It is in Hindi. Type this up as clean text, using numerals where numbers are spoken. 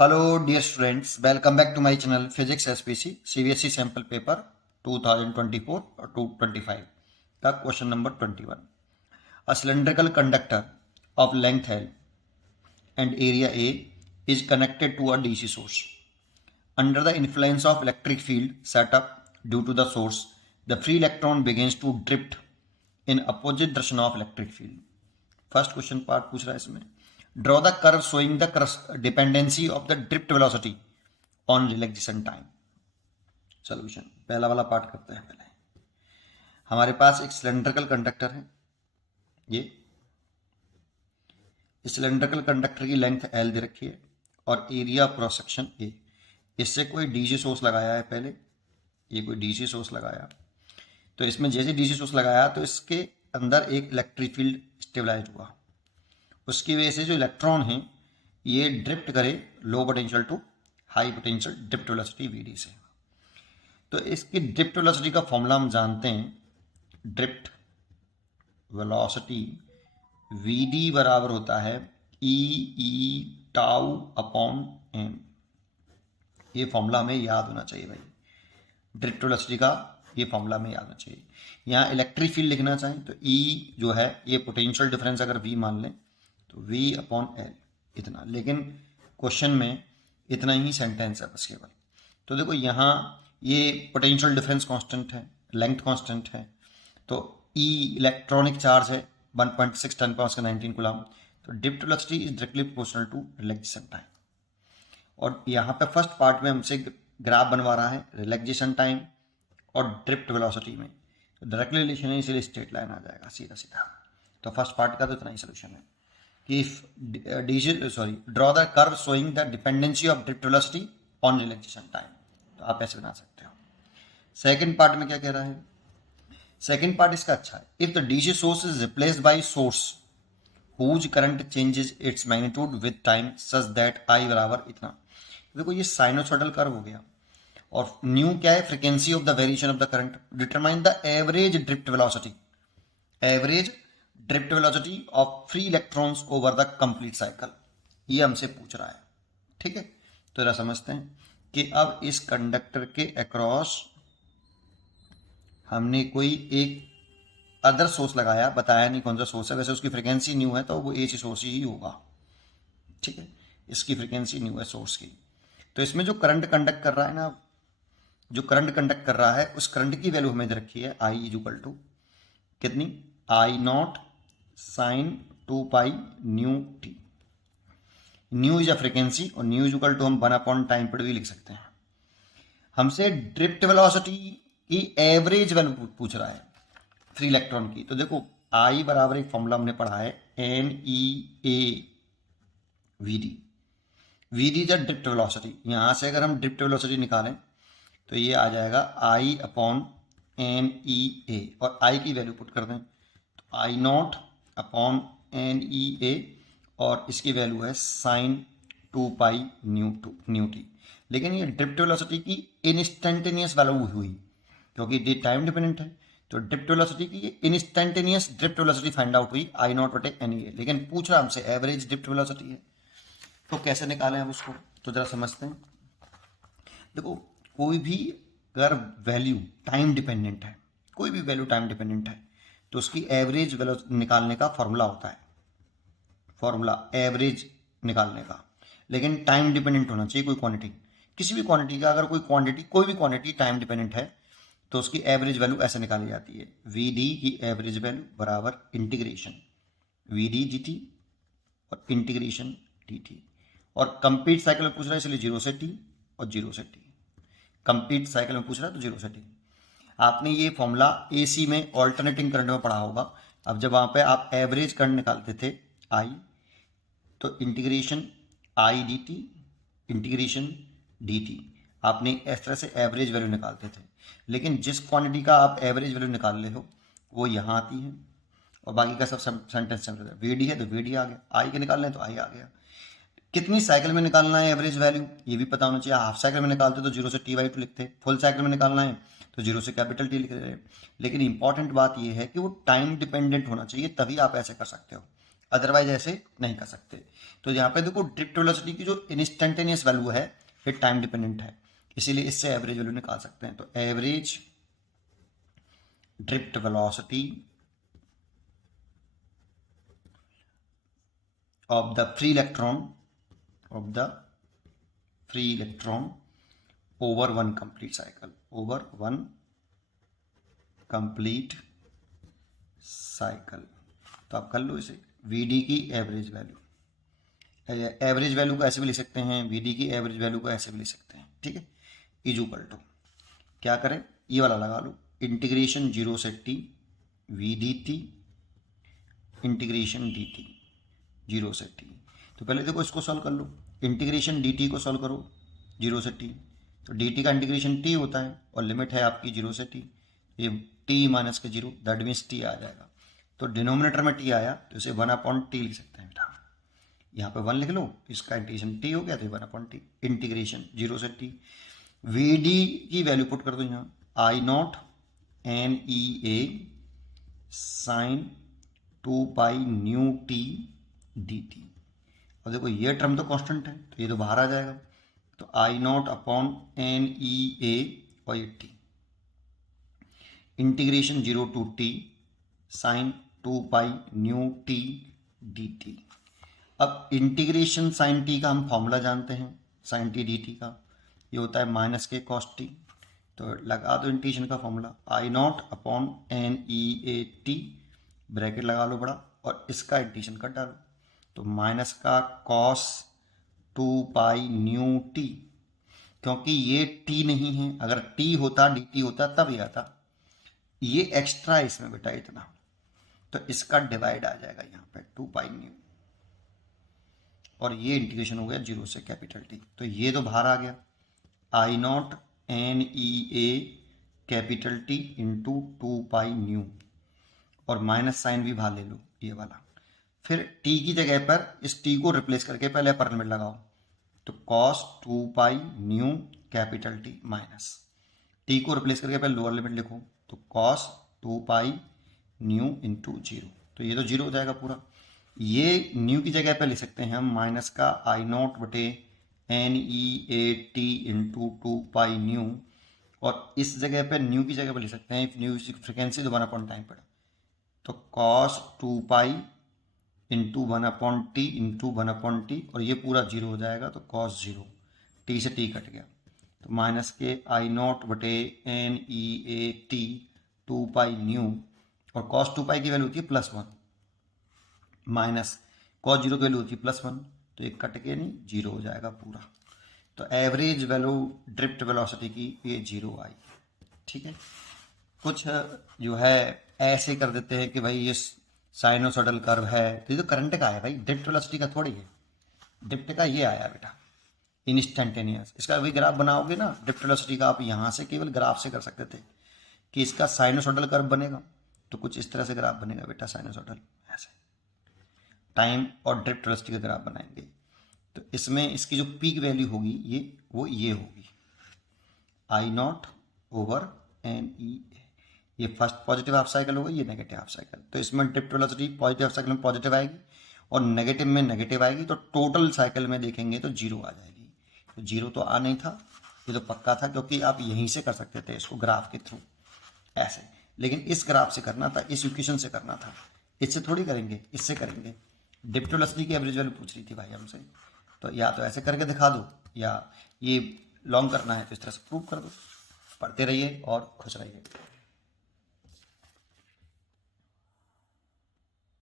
Hello dear students, welcome back to my channel Physics SPC CBSE sample paper 2024 or 225 का question number 21. A cylindrical conductor of length L and area A is connected to a DC source. Under the influence of electric field set up due to the source, the free electron begins to drift in opposite direction of electric field. First question part पूछ रहा है इसमें, draw the curve showing the dependency of the drift velocity on relaxation time. Solution पहला वाला पार्ट करते हैं. पहले हमारे पास एक सिलेंड्रिकल कंडक्टर है. ये इस सिलेंड्रिकल कंडक्टर की लेंथ एल दे रखी है और एरिया क्रॉस सेक्शन ए. इससे कोई डीसी सोर्स लगाया है. पहले ये कोई डीसी सोर्स लगाया, तो इसमें जैसे डीसी सोर्स लगाया तो इसके अंदर एक इलेक्ट्रिक फील्ड स्टेबलाइज हुआ. उसकी वजह से जो इलेक्ट्रॉन है ये ड्रिफ्ट करे low potential to high potential drift velocity V D से. तो इसकी ड्रिफ्ट वेलोसिटी का फॉर्मूला हम जानते हैं. ड्रिफ्ट वेलोसिटी वी डी बराबर होता है ई टाउ अपॉन एम. ये फॉर्मूला हमें याद होना चाहिए भाई. ड्रिफ्ट वेलोसिटी का ये फॉर्मूला में याद होना चाहिए. यहाँ इलेक्ट्रिक फील्ड लिखना चाहें तो ई जो है ये पोटेंशियल डिफरेंस अगर वी मान लें तो वी अपॉन एल इतना. लेकिन क्वेश्चन में इतना ही सेंटेंस है बस केवल. तो देखो यहाँ ये पोटेंशियल डिफरेंस कांस्टेंट है, लेंथ कांस्टेंट है, तो ई इलेक्ट्रॉनिक चार्ज है 1.6 10 पावर 19 कूलम. तो drift velocity is directly proportional to relaxation time. और यहाँ पे फर्स्ट पार्ट में हमसे ग्राफ बनवा रहा है रिलैक्सेशन टाइम और ड्रिफ्ट वेलोसिटी में. तो डायरेक्टली रिलेशन है, इसलिए स्ट्रेट लाइन आ जाएगा सीधा सीधा. तो फर्स्ट पार्ट का तो इतना ही सोल्यूशन है कि draw the curve showing the dependency of drift velocity on relaxation time. तो आप ऐसे बना सकते हो. सेकंड पार्ट में क्या कह रहा है? सेकंड पार्ट इसका अच्छा है. If the DC source is replaced by source whose current changes its magnitude with time such that I बराबर इतना. देखो ये साइनोसॉइडल कर्व हो गया और न्यू क्या है? Frequency of the variation of the current. Determine the average drift velocity. Average drift velocity of free electrons over the complete cycle. ये हमसे पूछ रहा है. ठीक है, तो जरा समझते हैं कि अब इस कंडक्टर के अक्रॉस हमने कोई एक अदर सोर्स लगाया, बताया नहीं कौन सा सोर्स है. वैसे उसकी फ्रीक्वेंसी न्यू है तो वो एसी सोर्स ही होगा. ठीक है, इसकी फ्रीक्वेंसी न्यू है सोर्स की. तो इसमें जो करंट कंडक्ट कर रहा है ना, जो करंट कंडक्ट कर रहा है उस करंट की वैल्यू हमें दे रखी है आई इज इक्वल टू कितनी? I naught sine 2 pi nu t. Nu is a frequency और न्यू इज इक्वल टू हम 1 अपॉन टाइम पर भी लिख सकते हैं. हमसे ड्रिफ्ट वेलोसिटी की एवरेज वैल्यू पूछ रहा है फ्री इलेक्ट्रॉन की. तो देखो आई बराबर एक फॉर्मूला हमने पढ़ा है N E A V D. V D is a drift velocity. यहाँ से अगर हम ड्रिफ्ट वेलोसिटी निकालें तो ये आ जाएगा आई अपॉन एन ई ए और आई की वैल्यू पुट कर दें तो आई नॉट अपॉन एन ई ए और इसकी वैल्यू है साइन 2 पाई न्यू टी. लेकिन ये ड्रिफ्ट वेलोसिटी की इंस्टेंटेनियस वैल्यू हुई क्योंकि ये टाइम डिपेंडेंट है. तो ड्रिफ्ट वेलोसिटी की instantaneous drift velocity find out हुई आई नॉट बटे एन ई ए. लेकिन पूछ रहा हमसे एवरेज ड्रिफ्ट वेलोसिटी है. तो कैसे निकालें हम उसको? तो जरा समझते हैं. देखो कोई भी अगर वैल्यू टाइम डिपेंडेंट है, कोई भी वैल्यू टाइम डिपेंडेंट है तो उसकी एवरेज वैल्यू निकालने का फॉर्मूला होता है. फॉर्मूला एवरेज निकालने का. लेकिन टाइम डिपेंडेंट होना चाहिए. कोई क्वांटिटी, किसी भी क्वांटिटी का अगर कोई भी क्वांटिटी टाइम डिपेंडेंट है तो उसकी एवरेज वैल्यू ऐसे निकाली जाती है. वी डी की एवरेज वैल्यू बराबर integration V D G T और इंटीग्रेशन डी टी. और कंप्लीट साइकिल में पूछ रहा है इसलिए 0 से टी और 0 से टी. कंप्लीट साइकिल में पूछ रहा है तो 0 से टी. आपने ये फॉर्मूला एसी में ऑल्टरनेटिंग करंट में पढ़ा होगा. अब जब वहाँ पे आप एवरेज करंट निकालते थे आई, तो integration I D T integration D T आपने इस तरह से एवरेज वैल्यू निकालते थे. लेकिन जिस क्वांटिटी का आप एवरेज वैल्यू निकाल रहे हो वो यहाँ आती है और बाकी का सब सेंटेंस वी डी है तो वी डी आ गया. आई के निकाल लें तो आई आ गया. कितनी साइकिल में निकालना है एवरेज वैल्यू ये भी पता होना चाहिए. हाफ साइकिल में निकालते तो 0 से टी बाई 2 लिखते. फुल साइकिल में निकालना है तो 0 से कैपिटल टी लिख रहे हैं. लेकिन इंपॉर्टेंट बात यह है कि वो टाइम डिपेंडेंट होना चाहिए, तभी आप ऐसे कर सकते हो. अदरवाइज ऐसे नहीं कर सकते। तो यहाँ पे देखो ड्रिफ्ट वेलोसिटी की जो इंस्टेंटेनियस वैल्यू है ये टाइम डिपेंडेंट है, इसीलिए इससे एवरेज वैल्यू निकाल सकते हैं। तो average drift velocity of the free electron over one complete cycle, तो आप कर लो इसे Vd की एवरेज वैल्यू को ऐसे भी लिख सकते हैं, Vd की एवरेज वैल्यू को ऐसे भी लिख सकते हैं, ठीक है। इज इक्वल टू क्या करें, ये वाला लगा लो, इंटीग्रेशन 0 से t Vdt इंटीग्रेशन dt 0 से t। तो पहले देखो इसको सॉल्व कर लो, इंटीग्रेशन dt को सॉल्व करो 0 से t, तो dt का इंटीग्रेशन t होता है और लिमिट है आपकी 0 से t, ये t माइनस के 0 दैट मीन्स t आ जाएगा। तो डिनोमिनेटर में t आया तो इसे 1/t लिख सकते हैं बेटा, यहाँ पे 1 लिख लो, इसका इंटीग्रेशन t हो गया तो 1/t इंटीग्रेशन 0 से t। Vd की वैल्यू पुट कर दो यहाँ, I0 NEA sine 2 pi nu t dt। और देखो ये टर्म तो कांस्टेंट है तो ये तो बाहर आ जाएगा, तो I0 अपॉन NEA और ये t integration 0 to t sine 2 pi nu t dt। अब इंटीग्रेशन साइन t का हम फॉर्मूला जानते हैं, साइन t dt का ये होता है माइनस के कॉस t, तो लगा दो इंटीग्रेशन का formula I0 upon NEA t, bracket लगा लो बड़ा और इसका इंटीग्रेशन कर डालो, तो माइनस का कॉस 2 पाई न्यू t, क्योंकि ये t नहीं है, अगर t होता dt होता तब ये आता, ये एक्स्ट्रा है इसमें बेटा इतना, तो इसका डिवाइड आ जाएगा यहाँ पे 2 पाई न्यू, और ये इंटीग्रेशन हो गया 0 से कैपिटल T, तो ये तो बाहर आ गया I0 NEA capital T into 2 pi new, और माइनस साइन भी बाहर ले लो ये वाला, फिर t की जगह पर इस t को रिप्लेस करके पहले अपर लिमिट लगाओ, तो cos 2 pi new capital T minus t को रिप्लेस करके पहले लोअर लिमिट लिखो, तो cos 2 पाई न्यू इंटू 0, तो ये तो 0 हो जाएगा पूरा। ये न्यू की जगह पर लिख सकते हैं हम माइनस का I0 बटे NEAT इंटू 2 पाई न्यू, और इस जगह पर न्यू की जगह पर लिख सकते हैं न्यू की फ्रिक्वेंसी तो 1/टाइम पड़ा, तो cos 2 pi into 1/t into 1/t, और ये पूरा 0 हो जाएगा, तो cos 0 t से t कट गया, तो माइनस के I0 बटे NEAT 2 पाई न्यू, और cos 2 पाई की वैल्यू होती है +1 माइनस cos 0 की वैल्यू होती है +1, तो ये कट के नहीं 0 हो जाएगा पूरा। तो एवरेज वैल्यू ड्रिफ्ट वेलोसिटी की ये 0 आई, ठीक है। कुछ जो है ऐसे कर देते हैं कि भाई ये साइनोसॉइडल कर्व है, तो ये तो करंट का है भाई, ड्रिफ्ट वेलोसिटी का थोड़ी है, ड्रिफ्ट का ये आया बेटा इंस्टेंटेनियस। इसका भी ग्राफ बनाओगे ना ड्रिफ्ट वेलोसिटी का, आप यहाँ से केवल ग्राफ से कर सकते थे कि इसका साइनोसॉइडल कर्व बनेगा, तो कुछ इस तरह से ग्राफ बनेगा बेटा साइनोसॉइडल, ऐसे टाइम और ड्रिफ्ट वेलोसिटी का ग्राफ बनाएंगे, तो इसमें इसकी जो पीक वैल्यू होगी ये होगी I0 ओवर NEA, ये फर्स्ट पॉजिटिव हाफ साइकिल होगा, ये नेगेटिव हाफ साइकिल, तो इसमें drift velocity positive half cycle में पॉजिटिव आएगी और नेगेटिव में नेगेटिव आएगी, तो टोटल साइकिल में देखेंगे तो 0 आ जाएगी। तो 0 तो आ नहीं था, ये तो पक्का था, क्योंकि आप यहीं से कर सकते थे इसको ग्राफ के थ्रू ऐसे, लेकिन इस ग्राफ से करना था, इस इक्वेशन से करना था, इससे थोड़ी करेंगे, इससे करेंगे। ड्रिफ्ट वेलोसिटी की एवरेज वैल्यू पूछ रही थी भाई हमसे, तो या तो ऐसे करके दिखा दो, या ये लॉन्ग करना है तो इस तरह से प्रूव कर दो। पढ़ते रहिए और खुश रहिए।